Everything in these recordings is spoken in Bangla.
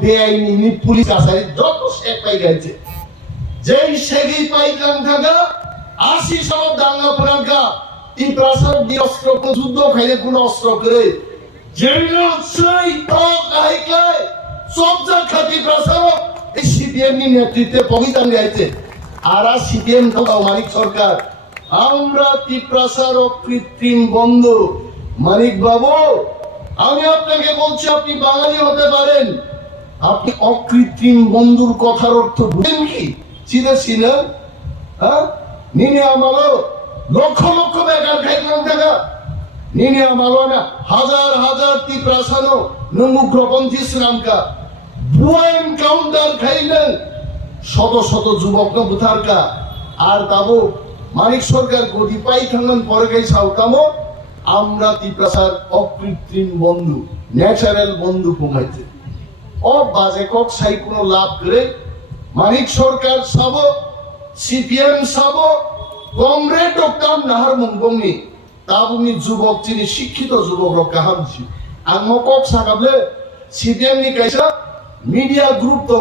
বেআইনি পুলিশ আসারে যত শেখ পাই গেছে যেই শেখই পাই কাম থাকা 80 সব দাঙ্গা প্রাঙ্গা এই প্রাসাদ দিয়ে অস্ত্র যুদ্ধ খাইলে কোন অস্ত্র করে যেই সেই টক আইকায় সব যা খাতি প্রাসাদ এই সিপিএম নেতৃত্বে পবিতান গাইছে আর সিপিএম তো মানিক সরকার আমরা ত্রিপ্রাসার কৃত্রিম বন্ধু মানিক বাবু আমি আপনাকে বলছি আপনি বাঙালি হতে পারেন আপনি অকৃত্রিম বন্ধুর কথার অর্থ বুঝেন কি চিনে চিনেন হ্যাঁ নিনে আমালো লক্ষ লক্ষ বেকার খাইলাম টাকা নিনে আমালো না হাজার হাজার ত্রিপ্রাসানো নমুগ্রপন্থী শ্রীরামকা বুয়া এনকাউন্টার খাইলেন শত শত যুবক বুথারকা আর তাবো মানিক সরকার গদি পাই খাঙ্গন পরে গাই সাউতামো আমরা ত্রিপ্রাসার অকৃত্রিম বন্ধু ন্যাচারাল বন্ধু কমাইছে ও বাজে কক সাই কোনো লাভ করে মানিক সরকার সাব সিপিএম সাব কমরেড কাম নাহার মুঙ্গমনি তাবুনি যুবক যিনি শিক্ষিত যুবক কাহামছি আম কক সাকাবলে সিপিএম নি কাইসা মিডিয়া গ্রুপ তো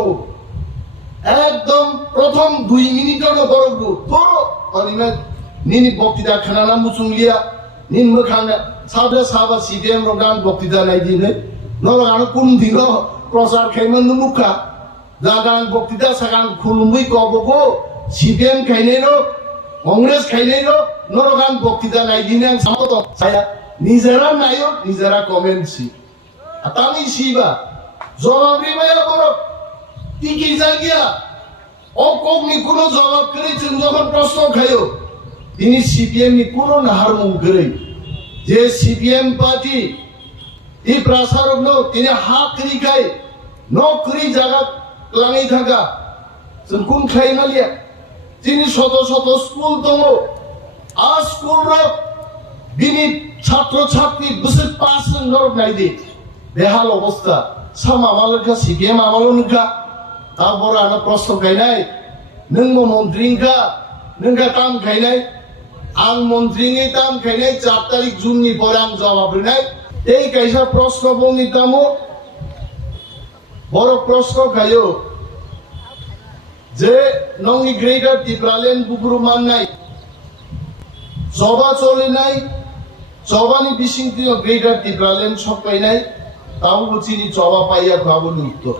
একদম প্রথম 2 মিনিটের বড় গ্রুপ তোর অনিমে নিনি বক্তৃতা খানা মুসুংলিয়া নিন মোখানে সাবে সাবা সিপিএম রগান বক্তৃতা নাই দিনে নরগান কোন দিন প্রচার খাইমন মুখা জাগান বক্তৃতা সাগান খুলুমুই কবকো সিপিএম খাইনেরো কংগ্রেস খাইনেরো নরগান বক্তৃতা নাই দিনে সামত ছায়া নিজেরা নাইও নিজেরা কমেন্টসি আতামি সিবা জবাবরি মায়া বড় টিকি জাগিয়া অকগ্নি কোনো জবাব করেছেন যখন প্রশ্ন খাইও তিনি সিপিএম নি কোনো নাহার মুখ করে যে সিপিএম পার্টি এই প্রাসারক নো তিনি হাত রিখাই নকরি জায়গা লাগাই থাকা কোন খাই মালিয়া তিনি শত শত স্কুল দङ আর স্কুল র বিনি ছাত্র ছাত্রী বসে পাস নরক নাই দি বেহাল অবস্থা সাম আমালকা সিপিএম আমালনকা তারপর আনা প্রশ্ন খাইনাই নং মন্ত্রীঙ্কা नोंगा ताम खाइनाय आं मन्त्रीनि ताम खाइनाय 4 तारिख जुननि परे आं जवाब होनाय এই কাইসা প্রশ্ন বঙ্গিতামো বড় প্রশ্ন খাইও যে নংনি গ্রেটার ত্রিপুরালেন বুকুরু মাননাই জবা চলে নাই জবানি বিশিংতিও গ্রেটার ত্রিপুরালেন সবাই নাই তাও বুঝিনি জবা পাইয়া ভাবনি উত্তর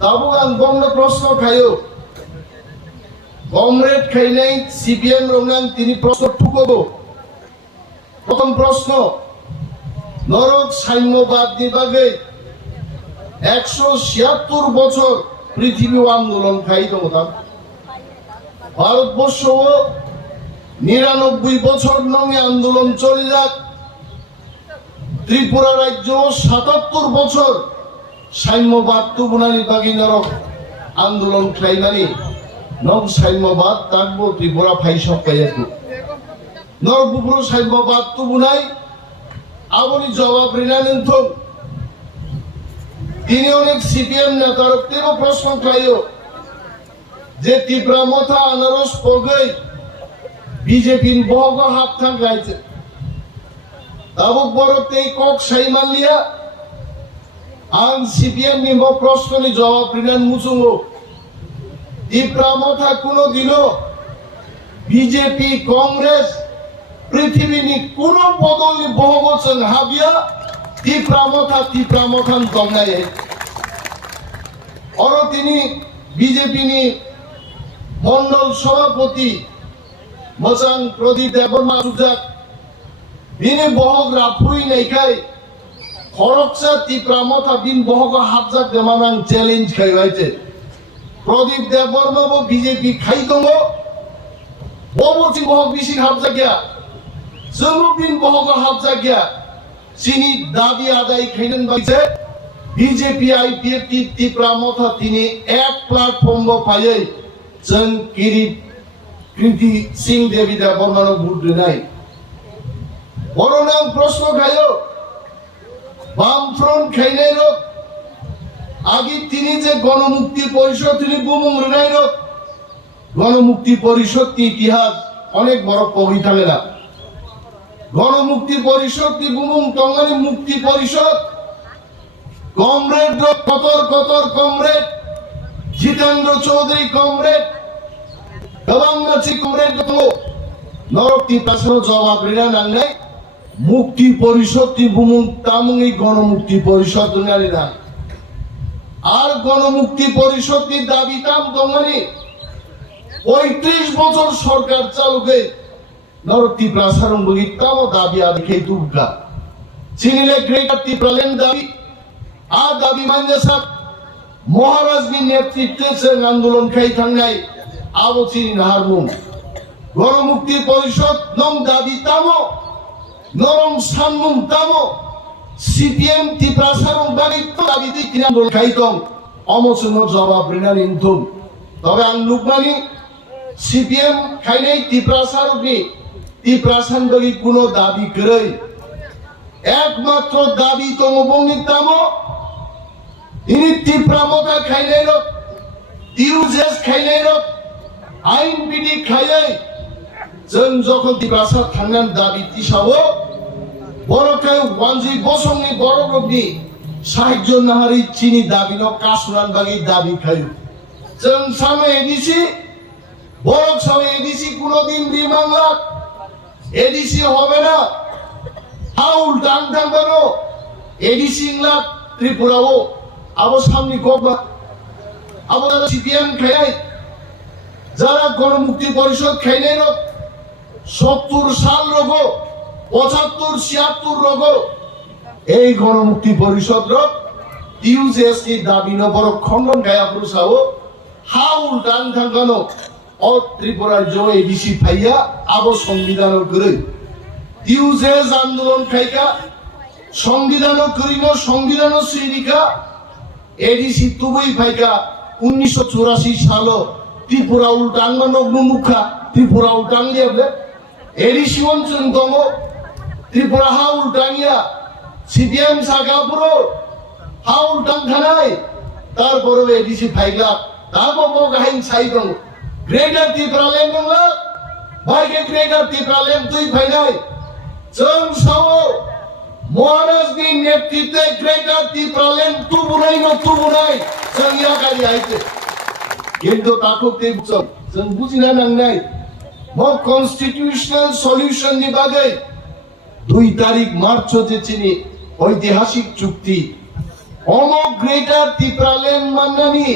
তাও আং বঙ্গ প্রশ্ন খাইও কমরেড খাইনাই সিপিএম রংনাং তিনি প্রশ্ন ঠুকবো প্রথম প্রশ্ন নরক সাম্যবাদ বিভাগে 176 বছর পৃথিবী আন্দোলন খাই দমতাম ভারতবর্ষ 99 বছর নঙে আন্দোলন চলে যাক ত্রিপুরা রাজ্য 77 বছর সাম্যবাদ তুবনানি বাগি নরক আন্দোলন খাইনানি নব সাম্যবাদ থাকবো ত্রিপুরা ফাইসব পাইয়াকু নরবুপুর সাম্যবাদ তুবনাই আপনি জবাব রিনানেন তিনি অনেক সিপিএম নেতার তেও প্রশ্ন খাইও যে ত্রিপুরা মথা আনারস পগৈ বিজেপির বহগ হাত থাক গাইছে তাবক বড়তেই কক সাইমালিয়া আং সিপিএম নিব প্রশ্ননি জবাব রিনান মুসুঙ্গো ত্রিপুরা মথা কোনো দিনও বিজেপি কংগ্রেস পৃথিবীনি কোন বদলি বহবচন হাবিয়া ত্রিপুরা মথান দমনায় অর তিনি বিজেপি নি মন্ডল সভাপতি মচাং প্রদীপ দেববর্মা সুজাক বিনি বহগ রাফুই নাইখাই খরকসা ত্রিপুরা মথা বিন বহগ হাবজাক দেমানাং চ্যালেঞ্জ খাইবাইছে প্রদীপ দেববর্মা বিজেপি খাই দङ ববচি বহগ বিসি হাবজাক গিয়া জমরুদ্দিন বহগ হাবজাক গিয়া চিনি দাবি আদায় খাইলেন বাইছে বিজেপি আইপিএফ ত্রিপুরা মথা তিনি এক প্ল্যাটফর্ম পাইয়ে जों কৃতি সিং দেবী দেববর্মা ভোট নাই বড় নাম প্রশ্ন খাইও বামফ্রন্ট খাইনাই রোগ আগে তিনি যে গণমুক্তি পরিষদ তিনি বুমুং রেনাই রোগ গণমুক্তি পরিষদ ইতিহাস অনেক বড় কবিতা মেলা গণমুক্তি পরিষদ বুমুং টঙ্গানি মুক্তি পরিষদ কমরেড কতর কমরেড জিতেন্দ্র চৌধুরী কমরেড গবাংগাছি কমরেড তো নরকটি প্রশ্ন জবাব রিনা নাংনাই মুক্তি পরিষদ বুমুং তামুঙ্গি গণমুক্তি পরিষদ নারীরা আর গণমুক্তি পরিষদের দাবি তাম দমানি 35 বছর সরকার চালুকে নরকটি প্রাসারণ বগিতাম দাবি আদিকে দুর্গা চিনিলে গ্রেটার ত্রিপুরাল্যান্ড দাবি आ दाबी मान्यसाक महाराजनि नेतृत्वे आंदोलन खाई थांनाय आबोचिनि नाहारमुं गणमुक्ति परिषद नम दाबि तामो नरम सानमुं तामो सीपीएम ত্রিপুরাসারং बागि दाबि दै आंदोलन खाई दं अमोचनो जवाब रिनानि इंथुम तबे आं लुकमानि सीपीएम खाइनाय ত্রিপুরাসারংनि ত্রিপুরাসান बागि कुनो दाबि गरै एकमात्र दाबि दङ बंनि तामो ini tipramoka khailero tiujes khailero ain bidi khailai जों যখন ত্রিপুরা থানার দাবি তিসাবো বড়কায় ওয়ানজি বসংনি বড় রবনি সাহায্য নাহারি চিনি দাবি ন কাসুরান বাগি দাবি খাই जों সামনে এডিসি বড় সামনে এডিসি কোনদিন বিমানলা এডিসি হবে না হাউল ডাং ডাং বানো এডিসি লা ত্রিপুরাও আবো সামনে গবা আবো সিপিএম খাই যারা গণমুক্তি পরিষদ খাইলে 70 সাল রোগ 75 76 রোগ এই গণমুক্তি পরিষদ রোগ ইউজেসটি দাবি নবর খণ্ডন গায়া পুরুষাও হাউল ডান থাঙ্গানো ও ত্রিপুরার জয় এডিসি ফাইয়া আবো সংবিধান করে ইউজেস আন্দোলন খাইকা সংবিধান করিল সংবিধান শ্রীরিকা এডিসি তুবই ফাইকা 1984 সাল ত্রিপুরা উল্টাঙ্গ নগ্নমুখা ত্রিপুরা উল্টাঙ্গিয়াবে এডিসি অঞ্চল দম ত্রিপুরা হা উল্টাঙ্গিয়া সিপিএম সাগাপুরো হা উল্টাংখানায় তারপরে এডিসি ফাইলা তারপর গাহিন সাই দম গ্রেটার ত্রিপুরাল্যান্ড দংলা ভাইকে গ্রেটার ত্রিপুরাল্যান্ড তুই ফাইনাই जों सावो महाराजनि नेतृत्वे ग्रेटार ত্রিপুরাল্যান্ড तुबुनाय जों या गारि आइते किन्तु ताको ते जों बुजिना नांनाय म कन्स्टिट्यूशनल सल्यूशन नि बागै 2 तारिख मार्च जेचिनि ऐतिहासिक चुक्ति অন গ্রেটার ত্রিপুরাল্যান্ড মাননানি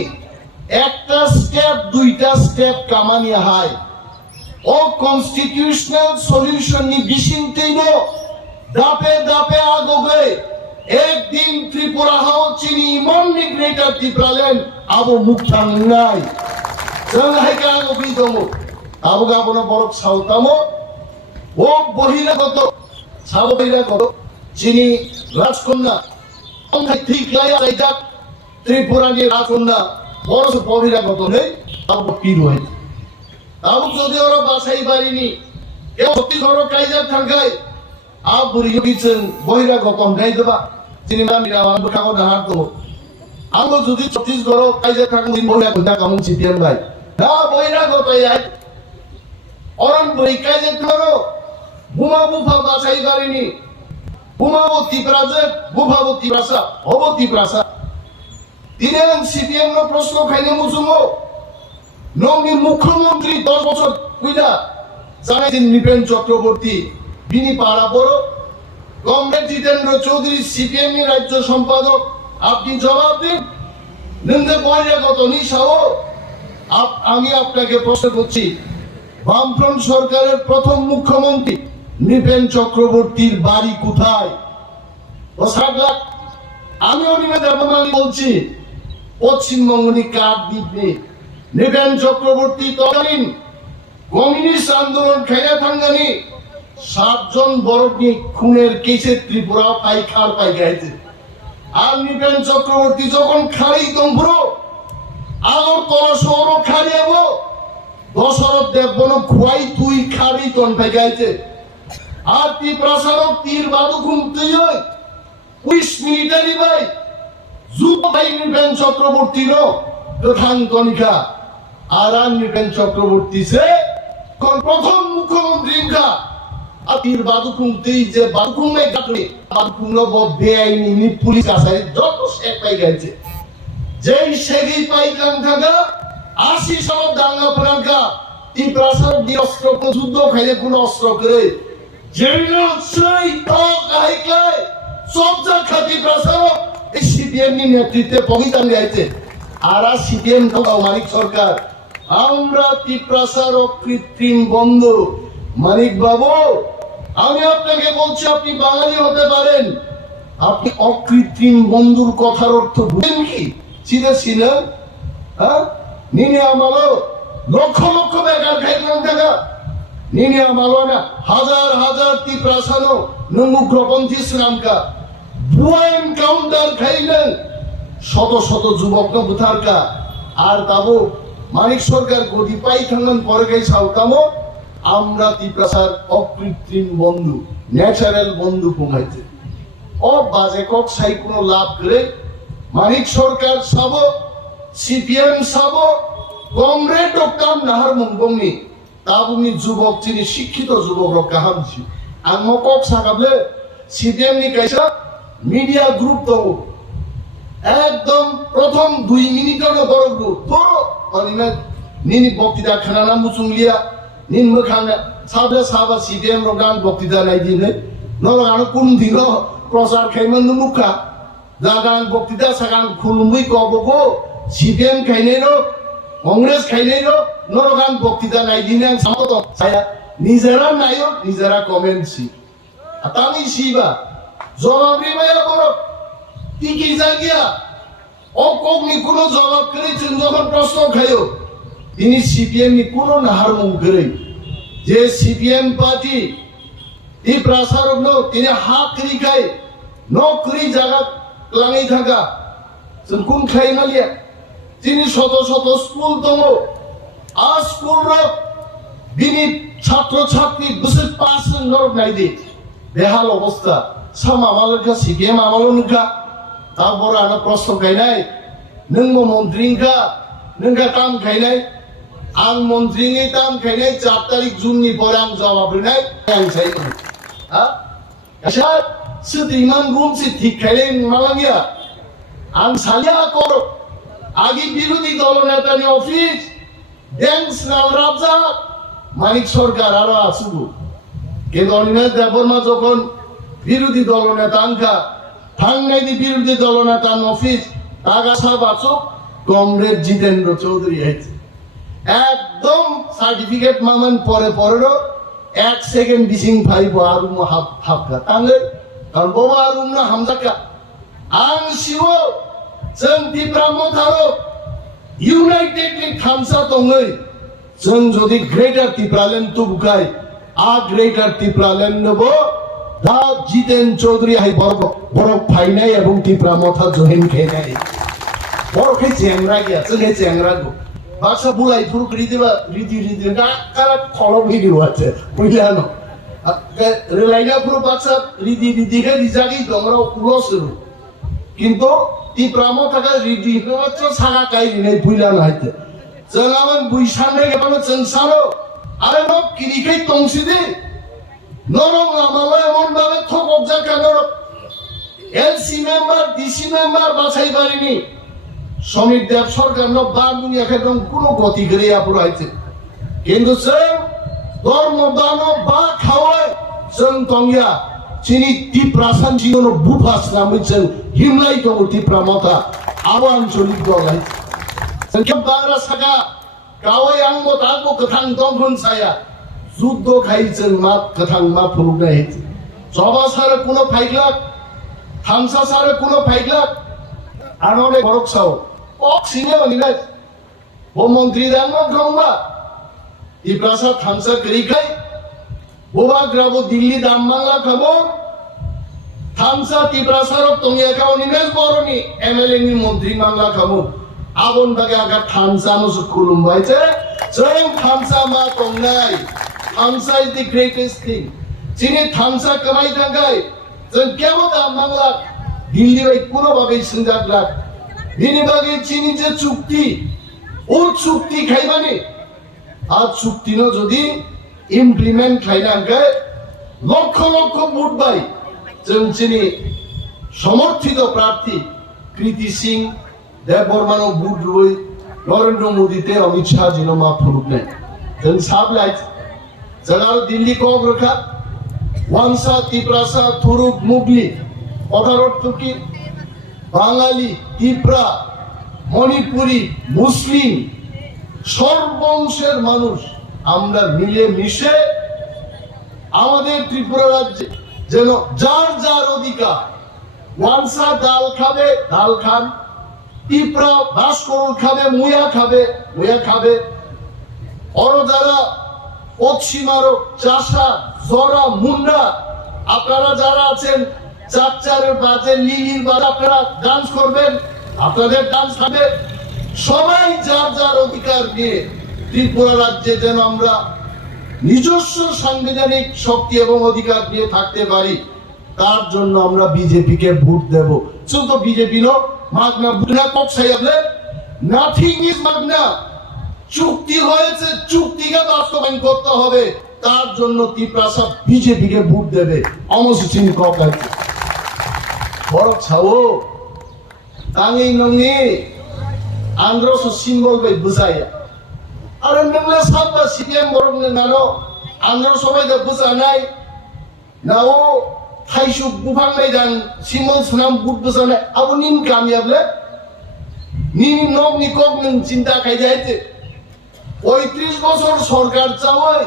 একটা স্টেপ দুইটা স্টেপ কামানি হায় ও কনস্টিটিউশনাল সলিউশন নি বিশিন্তেইনো দাপে দাপে আগবে একদিন ত্রিপুরা হাও চিনি ইমাননি গ্রেটার ত্রিপুরাল্যান্ড আবো মুক্তাং নাই জনহাইকা আগবি দমো আবো গাবনো বড় সাউতামো ও বহিরাগত সাবহিরাগত চিনি রাজকন্যা অঙ্গাই ঠিক লাইয়া যাইতা ত্রিপুরা নি রাজকন্যা বড় বহিরাগত নেই আবো কি রয় আবু যদি ওরা বাসাই বাড়িনি কেউ ছত্তিশগড় কাইজার থাকায় আব বুড়িও গিয়েছেন বহিরাগত গাই দেবা সিনেমা মিরা আবু ঠাকুর না হার দেবো আবু যদি ছত্তিশগড় কাইজার থাকুন দিন বহিরাগত কামুন সিপিএম ভাই না বহিরাগত আই অরণ বুড়ি কাইজার থাকো বুমা বুফা বাসাই বাড়িনি বুমাবো ত্রিপুরাজে বুফাবো ত্রিপুরাসা হবো ত্রিপুরাসা তিনেন সিপিএম নো প্রশ্ন খাইলে মুসুমো নমি মুখ্যমন্ত্রী 10 বছর কইলা জানাইছেন নিপেন চক্রবর্তী বিনি পাড়া বড় কমরেড জিতেন্দ্র চৌধুরী সিপিএম এর রাজ্য সম্পাদক আপনি জবাব দিন নিন্দে বহিরাগত নিশাও আমি আপনাকে প্রশ্ন করছি বামফ্রন্ট সরকারের প্রথম মুখ্যমন্ত্রী নিপেন চক্রবর্তীর বাড়ি কোথায় ও সাগলা আমি অনিমেষ বলছি পশ্চিমবঙ্গনি কার দ্বীপে নিপেন চক্রবর্তী তদানীন কমিউনিস্ট আন্দোলন খেলে থাঙ্গানি 7 জন বড়নি খুনের কেসে ত্রিপুরা পাইখার পাই গেছে আর নিপেন চক্রবর্তী যখন খাড়ি দম্ভ্র আগর তর শহর খাড়িয়াবো দশরথ দেববন খুয়াই তুই খাড়ি তন পাই গেছে আর ত্রিপ্রাসারক তীর বাবু ঘুমতে হয় 20 মিলিটারি ভাই যুব ভাই নিপেন চক্রবর্তীর প্রধান কনিকা আর নিপেন চক্রবর্তী সে প্রথম মুখ্যমন্ত্রী আতির বাদুকুং তুই যে বাদুকুং নাই কাটনি বাদুকুং লো বেআইনি পুলিশ আসাই যত শেখ পাই গেছে যেই শেখই পাইলাম থাকা 80 সব দাঙ্গা ফরাঙ্গা ই প্রাসাদ দি অস্ত্র কোন যুদ্ধ খাইলে কোন অস্ত্র করে জেনারেল সেই টক আইকাই সব যা খাতি প্রাসাদ এই সিপিএম নি নেতৃত্বে পবিতান গাইছে আর সিপিএম তো মানিক সরকার আমরা ত্রিপ্রাসার কৃত্রিম বন্ধু মানিক বাবু আমি আপনাকে বলছি আপনি বাঙালি হতে পারেন আপনি অকৃত্রিম বন্ধুর কথার অর্থ বুঝেন কি চিনেছিলেন হ্যাঁ নিনে আমালো লক্ষ লক্ষ বেকার খাইলাম টাকা নিনে আমালো না হাজার হাজার ত্রিপ্রাসানো নমুগ্রপন্থী শ্রীরামকা বুয়া এনকাউন্টার খাইলেন শত শত যুবক বুথারকা আর তাবো মানিক সরকার গদি পাই থাঙ্গন পরে গাই সাউতামো আমরা ত্রিপ্রাসার অকৃত্রিম বন্ধু ন্যাচারাল বন্ধু কমাইছে ও বাজে কক সাই কোনো লাভ করে মানিক সরকার সাব সিপিএম সাব কংগ্রেস ডক্টর নাহার মুংবংনি তাবুনি যুবক যিনি শিক্ষিত যুবক কাহামছি আং কক সাকাবলে সিপিএম নি কাইসা মিডিয়া গ্রুপ দো একদম প্রথম 2 মিনিটের বড় গ্রুপ বড় মানে নিনি বক্তৃতা খানা মুচুংলিয়া নিন মোখানে সাবে সাবা সিপিএম রগান বক্তৃতা নাই দিনে নরগান কোন দিন প্রচার খাইমন মুখা জাগান বক্তৃতা সাগান খুলুমুই কবগো সিপিএম খাইনেরো কংগ্রেস খাইনেরো নরগান বক্তৃতা নাই দিনে সামত ছায়া নিজেরা নাইও নিজেরা কমেন্টসি আতানি সিবা জবাবরি মায়া বড় কি জায়গা অকগ্নি কোনো জবাব করেছেন যখন প্রশ্ন খাইও তিনি সিপিএম নি কোনো নাহার মুখ করে যে সিপিএম পার্টি এই প্রাসারগ্ন তিনি হাত করি খায় নকরি জায়গা লাঙাই থাকা কোন খাই মালিয়া তিনি শত শত স্কুল দম আর স্কুল বিনি ছাত্র ছাত্রী বসে পাস নরক নাই দি বেহাল অবস্থা সাম আমালকা সিপিএম আমালনকা তারপর আনা প্রশ্ন খাইনাই নঙ্গ মন্ত্রীঙ্কা নঙ্গা কাম খাইনাই आं मन्त्रीनि दाम खायनाय 4 तारिख जुननि परे आं जवाब होनाय आं साइनो हा आसा सदिमान रूम से ठीक खायनाय मालांगिया आं सालिया कर आगे बिरोधी दल नेतानि अफिस डेंस नाल राबजा मानिक सरकार आरो आसुबु केदनिना देबरमा যখন বিরোধী দল নেতা আঙ্কা থাংনাইনি বিরোধী দল নেতা অফিস টাকা সাব আছো কমরেড জিতেন্দ্র চৌধুরী আছে একদম সার্টিফিকেট মামান পরে পরেরও 1 সেকেন্ড ডিসিং ভাই বারুম হাফকা তাঙ্গে কারণ বাবা আরুম না হামজাকা আং শিও जों ত্রিপ্রামো থারো ইউনাইটেডলি থামসা দङै जों যদি গ্রেটার ত্রিপ্রালেন তুবুকাই আ গ্রেটার ত্রিপ্রালেন নব দা জিতেন চৌধুরী হাই বড় ফাইনাই এবং ত্রিপ্রামো থা জহিন খেনাই বড় কে চেংরা গিয়া जों চেংরা গো বাসা বুলাই ফুরুক রিদিবা রিদি না কারা খলো ভিডিও আছে বুঝলানো রেলাইনা পুরো বাসা রিদি কে রিজাগি তোমরা উলসরু কিন্তু ত্রিপ্রামো থাকা রিদি হচ্ছে সাগা কাই নাই বুঝলানো হাইতে जों आमन बुइसाने गेबानो जों सारो आरो न किनिखाय तंसिदि नरम लामाला एमन भाबे थकक जाखानो एलसी मेम्बार डिसि मेम्बार बासाइबारिनि শ্রমিক দেব সরকার ন বাংলা একদম কোনো গতি করে আপুরাইছে কিন্তু जों ধর্ম দান বা খাওয়ায় जों তংয়া চিনি ত্রিপ্রাসান জীবন বুফাস নামে जों হিমলাই তো ত্রিপ্রামতা আবাঞ্চলিক দলাই जों বাংলা সাগা গাওয়াই আঙ্গ তাগো কথাং দংহন ছায়া যুদ্ধ খাই जों মা কথাং মা ফুলুকনাই জবা সারে কোনো ফাইগলাক থামসা সারে কোনো ফাইগলাক আনরে বরকসাও অক্সিনে বলিনাই ও মন্ত্রী দাঙ্গ গংবা ই প্রাসাদ থামসা করিখাই বোবা গ্রাবো দিল্লি দাম বাংলা খাবো থামসা তি প্রাসাদ তঙ্গিয়া খাও নিমেশ বরনি এমএলএ নি মন্ত্রী বাংলা খাবো আবন বাগে আগা থামসা নস খুলুম বাইছে जों থামসা মা তংনাই থামসা ইজ দি গ্রেটেস্ট থিং চিনি থামসা কামাই থাকাই जों কেমন দাম বাংলা দিল্লি বাই কোনো ভাবে সিনজাগলা বিনিবাগে চিনি যে চুক্তি ও চুক্তি খাইবানি আর চুক্তি ন যদি ইমপ্লিমেন্ট খাইনাঙ্গে লক্ষ লক্ষ ভোট পাই যিনি সমর্থিত প্রার্থী কৃতি সিং দেববর্মানো ভোট রই নরেন্দ্র মোদীতে অমিত শাহ জিনোমা ফুরুক নেই जों साबलाय जों दिल्ली को रखा वांसा तिप्रासा थुरुक मुगली पदारत तुकी बांगाली तिप्रा मणिपुरी मुस्लिम সর্বংশের মানুষ আমরা মিলে মিশে আমাদের ত্রিপুরা রাজ্যে যেন যার যার অধিকার ওয়ানসা ডাল খাবে ডাল খান তিপ্রা ভাস্কর খাবে মুয়া খাবে और যারা পশ্চিমারো চাষা জরা মুন্ডা আপনারা যারা আছেন চাকচারের বাজে লিলির বাজে আপনারা ডান্স করবেন আপনাদের ডান্স হবে সবাই যার যার অধিকার নিয়ে ত্রিপুরা রাজ্যে যেন আমরা নিজস্ব সাংবিধানিক শক্তি এবং অধিকার নিয়ে থাকতে পারি তার জন্য আমরা বিজেপি কে ভোট দেব শুধু বিজেপি নো মাগনা বুনা কক সাইবলে নাথিং ইজ মাগনা চুক্তি হয়েছে চুক্তিকে বাস্তবায়ন করতে হবে তার জন্য ত্রিপ্রাসা বিজেপি কে ভোট দেবে অমসচিন কক আছে বড় ছাও তাঙ্গি নঙ্গি আন্দ্রস সিম্বল বাই বুঝাইয়া আরে নংলে সাববা সিপিএম বরং নানো আন্দ্র সবাই দা বুঝানাই নাও থাইসু বুফাংনাই দান সিম্বল সুনাম ভোট বুঝানাই আবু নিন কামিয়াবলে নিন নক নিকক নং চিন্তা খাইজাইতে 35 বছর সরকার চাওয়াই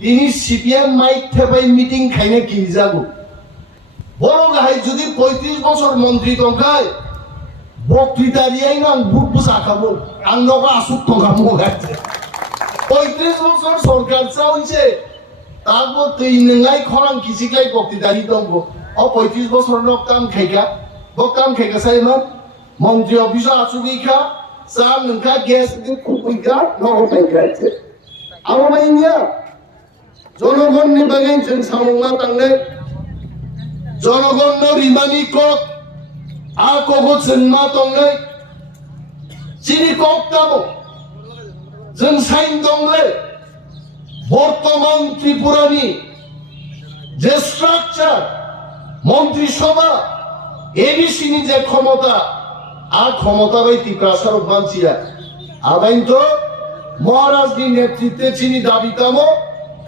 তিনি সিপিএম মাইক থেপাই মিটিং খাইনে কি যাবো বড় গাই যদি 35 বছর মন্ত্রী তংখায় বক্তৃতা দিয়াই না ভোট বুঝা খাবো আন্নকা আসুক তংখাবো গাইছে 35 বছর সরকার চাওইছে তারপর তুই নংলাই খরাং কিসিকলাই বক্তৃতা দি দংগো 35 বছর নকাম খাইকা সাইমান মন্ত্রী অফিসে আসুগিখা সাম নংখা গ্যাস দিন কুকুইকা নগপাইখাইছে আমাইনিয়া জনগণনি বাগै जों सामंगा तांने জনগণ রিমানি কক আ কগো जोंमा दंले চিনি কক তাবো जों সাইন দংলে বর্তমান ত্রিপুরানি যে স্ট্রাকচার মন্ত্রিসভা এবিসিনি যে ক্ষমতা আর ক্ষমতা বাই ত্রিপ্রাসার মানছিয়া আবাইন তো মহারাজনি নেতৃত্বে চিনি দাবিতামো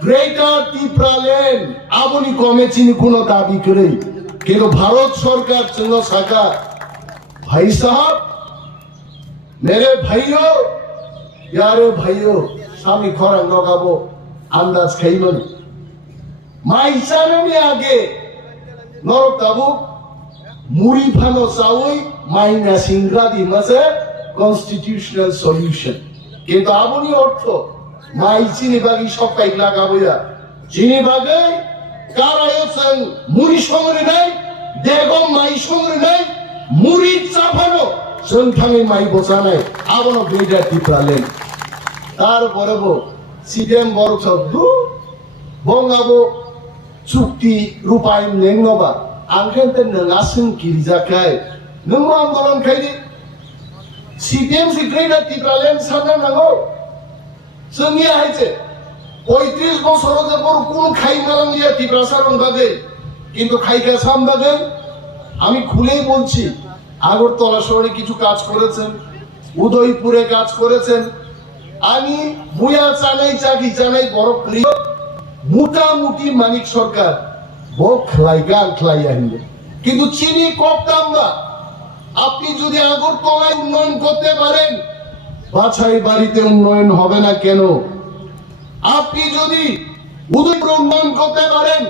গ্রেটার ত্রিপুরাল্যান্ড আবনি কমে চিনি কোনো দাবি করে কিন্তু ভারত সরকার চলো সাকা ভাই সাহেব मेरे भाइयों यारे भाइयों सामी खरां लगाबो आन्दाज खाइमोन माइसानोनि आगे नरक दाबु मुरी फानो सावै माइना सिंग्रा दिमासे कन्स्टिट्यूशनल सल्यूशन কিন্তু আবনি অর্থ মাই চিনি বাগি সব পাইক লাগাবইয়া চিনি বাগে কারায়সন মুরি সংরে নাই দেগম মাই সংরে নাই মুরি চাফানো जों थाङै माइ बसानाय आबनो ग्रेटार ত্রিপুরাল্যান্ড তারপরে বো সিপিএম বড় শব্দ বঙ্গাবো চুক্তি রূপায়ণ নেংনবা आंखेंते नङासों गिरिजाखाय नों आन्दोलन खायदि সিপিএম সি গ্রেটার ত্রিপুরাল্যান্ড সানা নাগো जोंनि हायছে 35 বছর যে বড় কোন খাইমালাঙ্গিয়া ত্রিপুরাসারন বাদে কিন্তু খাইকা সাম বাদে আমি খুলেই বলছি আগরতলা শহরে কিছু কাজ করেছেন উদয়পুরে কাজ করেছেন আমি মুয়া চালাই চাকি চালাই বড় প্রিয় মোটামুটি মানিক সরকার বক খাইগাল খাইয়াইলে কিন্তু চিনি কপতাম না আপনি যদি আগরতলায় উন্নয়ন করতে পারেন বাছাই বাড়িতে উন্নয়ন হবে না কেন আপনি যদি উদয়পুর উন্নয়ন করতে পারেন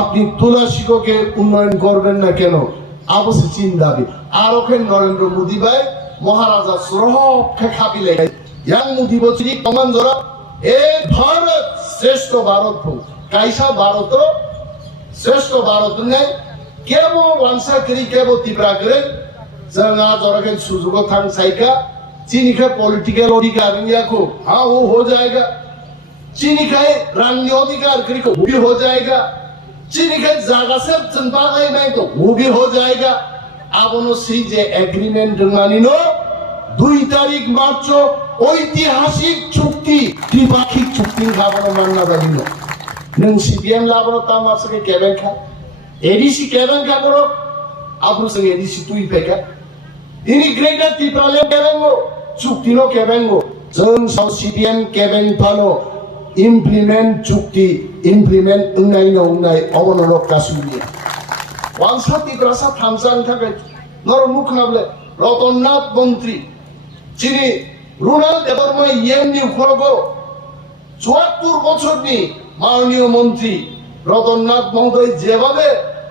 আপনি তুলাশিককে উন্নয়ন করবেন না কেন আবশ্যক চিন্তাবি আর ওখানে নরেন্দ্র মোদী ভাই মহারাজা সরবকে খাপিলে ইয়াং মোদী বচি কমান জরা এক ভারত শ্রেষ্ঠ ভারত কাইসা ভারত শ্রেষ্ঠ ভারত নে কেবো ওয়ানসা করি কেবো ত্রিপুরা করে जोंहा जरके सुजुग थांग साइका चीनी का पॉलिटिकल अधिकार इंडिया को हाँ वो हो जाएगा चीनी का रांगनी अधिकार करी को वो भी हो जाएगा चीनी का जागा से जनता गई नहीं तो वो भी हो जाएगा अब उन्होंने सी जे एग्रीमेंट मानी नो 2 तारीख मार्च ऐतिहासिक चुक्ति त्रिपाक्षिक चुक्ति खाबनो मानना जानी नो नों CPM लाबो ताम आसके केबेंखा ADC केबेंखा करो आबु संग ADC तुई फेका ini greater Tiprale kebengo cuktino kebengo जों साव CPM केबें फानो implement चुक्ति implement उन्नाय न उन्नाय अवनरक कासुनि वांसा तिप्रासा थामसान थाखाय नर मुख नाबले रतननाथ मन्त्री যিনি রুনাল দেববর্মা ইএমনি উপরগো ৭৪ বছরনি মাননীয় মন্ত্রী রতননাথ মহোদয় যেভাবে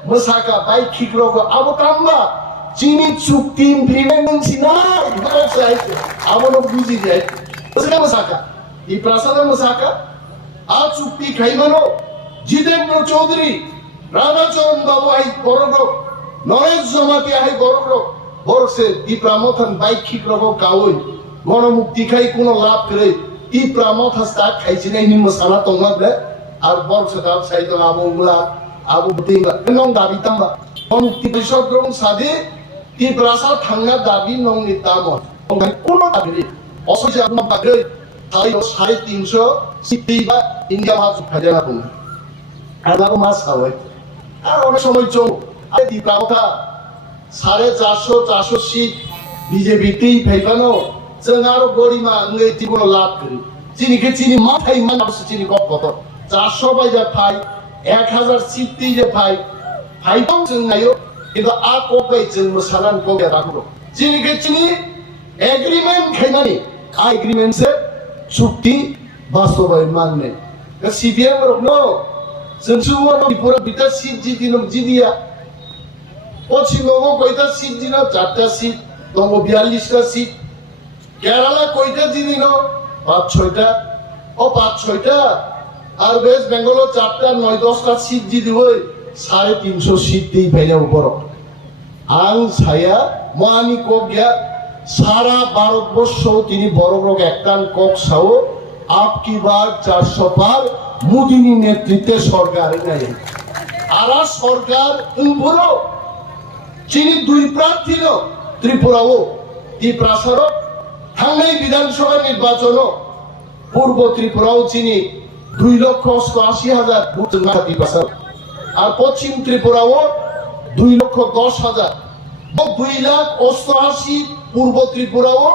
মসাকা বাই খিকরগো আবতাম্বা যিনি চুক্তি ইমপ্লিমেন্ট নাই চাইছে আবনো বুঝি যায় ওসকা মসাকা এই প্রাসাদ মসাকা আ চুক্তি খাইমানো জিতেন্দ্র চৌধুরী রাধাচরণ বাবু আই বড়গ্র নরেশ জমাতি আই বড়গ্র বর্ষে এই প্রামথান বাই খিকরগো কাওই গণমুক্তি খাই কোনো লাভ করে ই প্রামথ হাস্তা খাইছি না ইনি মশালা তংলাবলে আর বর্ষে দাব সাইতো আবুংলা আবু তিংলা নং দাবি তাম্বা গণমুক্তি পরিষদ রং সাদে ই প্রাসা থাংনা দাবি নং নিতাম কোন দাবি অসুবিধা আপনা পাগরে তাই 350 সিটি বা ইন্ডিয়া মাছ খাজনা কোন আর লাগো মাছ খাওয়াই আর অনেক সময় চো আরে দি প্রামথা 450 সিট বিজেপি তেই ফাইবানো जों आरो गरिमा ओंगे जीवन लाभ करी जिनिखे जिनि मा थाइ मान आबस जिनि गप गत 400 बायजा फाइ 1000 सिटी जे फाइ दं जों नायो किन्तु आ कोबै जों मसालान कोगे राखो जिनिखे जिनि एग्रीमेंट खाइमानि आ एग्रीमेंट से चुक्ति बास्तबाय मानने सीपीएम रनो जों Sumo Tripura beta seat जिदिनो जिदिया Paschim Banga कयटा seat दिनो 4टा सिट दंग 42टा सिट केरला কয়টা জিনিস নো 5-6টা ও 5-6টা আর ওয়েস্ট বেঙ্গল 4টা 9-10টা সিট জি দিবই 350 সিট দেই ভাইয়া উপর আং ছায়া মানি কক গিয়া সারা ভারতবর্ষ তিনি বড় বড় একটান কক সাও আপকি বার 400 পার মোদিনী নেতৃত্বে সরকার নাই আর সরকার উপর যিনি দুই প্রার্থী নো ত্রিপুরাও ই প্রাসার থাঙ্গাই বিধানসভা নির্বাচন পূর্ব ত্রিপুরাও চিনি 2,88,000 ভোট নাতি পাসার আর পশ্চিম ত্রিপুরাও 2,10,000 2,88,000 পূর্ব ত্রিপুরাও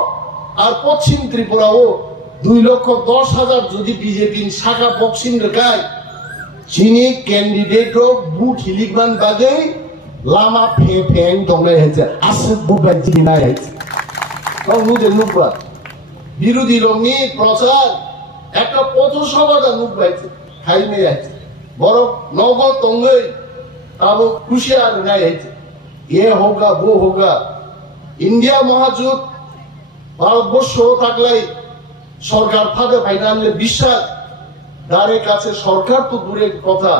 আর পশ্চিম ত্রিপুরাও 2,10,000 যদি বিজেপি শাখা বক্সিং রেখায় চিনি ক্যান্ডিডেট বুট হিলিকমান বাজে লামা ফে ফেং দংলাই হয়েছে আসে বুট বাজি নাই হয়েছে বিরোধী রঙি প্রচার একটা পথসভাটা মুখ পাইছে খাই মেয়ে আছে বড় নগদ তঙ্গই তাবো খুশি আর নাই আছে এ হোগা বো হোগা ইন্ডিয়া মহাজোট ভারতবর্ষ থাকলেই সরকার ফাঁদে ফাইনালে বিশ্বাস দাঁড়ে কাছে সরকার তো দূরের কথা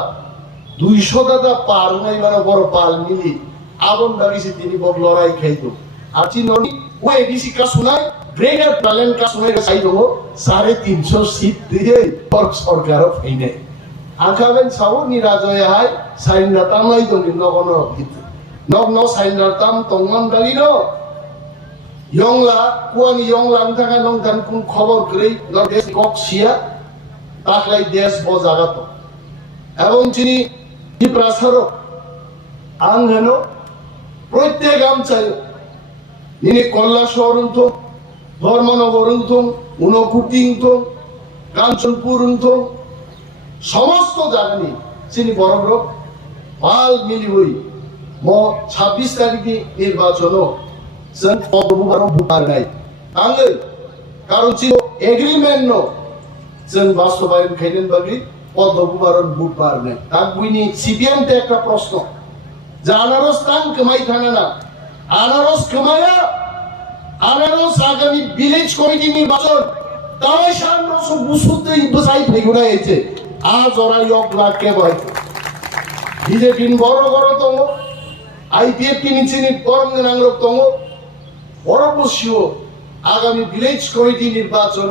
200 দাদা পার নাই মানে বড় পাল মিলি আগুন দাঁড়িয়েছে তিনি বড় লড়াই খাইতো আর চিনি वो एडीसी का सुना है ग्रेटर टैलेंट का सुना है साइड हो 350 सीट दिए और सरकार फाइने आखाबेन सावो निराजय हाय साइनराताम लाई दं नगन हित नग साइनराताम तंगन दागिनो यंगला कुआनि यंगला थाका नं दान कुन खबर ग्रै न देश कक्सिया ताकलाई देश बजागात এবং যিনি ই প্রাসার আং হেনো প্রত্যেক আমচাই নিনে কল্লা শহরুন্থ ধর্মনগরুন্থ উনকুটিন্থ কাঞ্চনপুরুন্থ সমস্ত জায়গানি চিনি বড় পাল মিলি হই ম 26 তারিখে নির্বাচন जों পদবুবার বুপার নাই আঙ্গে কারণ ছিল এগ্রিমেন্ট নো जों বাস্তবায়ন খাইলেন বাগি পদবুবার বুপার নাই তাক বুইনি সিপিএম তে একটা প্রশ্ন জানারস তাং কমাই থানা না আনারস কমায়া আনারস আগামী ভিলেজ কমিটি নির্বাচন তাই সামনে বুসুতে বসাই ফেগুনা হয়েছে আজ ওরা ইয়ক লাখকে বয় বিজেপি বড় বড় তঙ্গ আইপিএফ টি নিচে গরম নাংলক তঙ্গ বড় বসিও আগামী ভিলেজ কমিটি নির্বাচন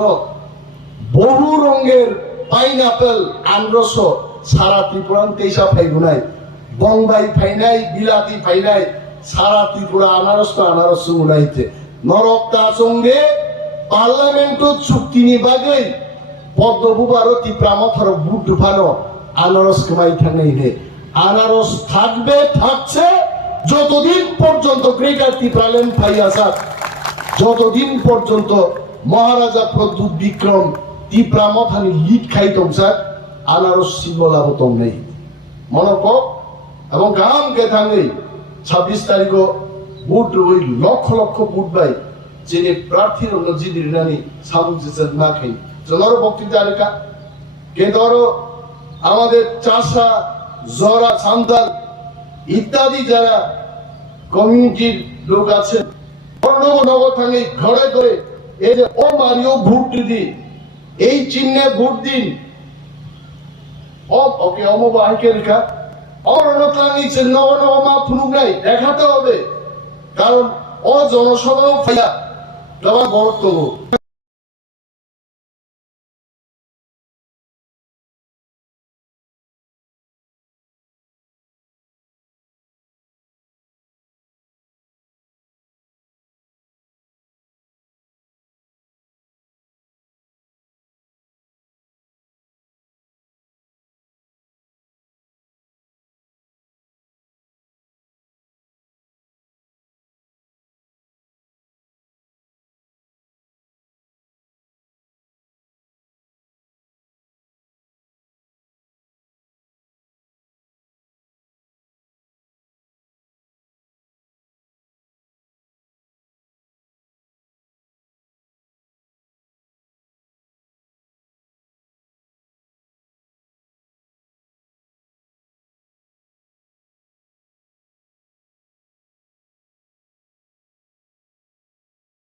বহু রঙের পাইনাপেল আনরস সারা ত্রিপুরান তেইশা ফাইগুনাই বংবাই ফাইনাই বিলাতি ফাইনাই সারা ত্রিপুরা আনারস তো আনারস উনাইতে নরকটা সঙ্গে পার্লামেন্ট চুক্তি নিবাগে পদ্মভূ ভারতী প্রামথর বুট ঢুফানো আনারস কমাই থাকাই রে আনারস থাকবে থাকছে যতদিন পর্যন্ত গ্রেটার ত্রিপুরাল্যান্ড ফাই আসার যতদিন পর্যন্ত মহারাজা প্রদ্যুৎ বিক্রম ত্রিপুরা মথানি লিড খাইতম স্যার আনারস সিম্বলাবতম নেই মনক এবং গাম কে থাঙ্গই 26 তারিখ ভোট ওই লক্ষ লক্ষ ভোট বাই যিনি প্রার্থীর নজির নানি সামুজিসের না খাই চলার বক্তৃতা আরেকা কে ধরো আমাদের চাষা জরা সান্তাল ইত্যাদি যারা কমিউনিটির লোক আছেন নগর থাঙ্গে ঘরে ঘরে এই যে ও মারিও ভোট দিদি এই চিহ্নে ভোট দিন ওকে অমবাহিকে রেখা অরণতাঙ্গিছে নবমা ফুনুক নাই দেখাতে হবে কারণ ও জনসভাও ফাইয়া তোমার বড়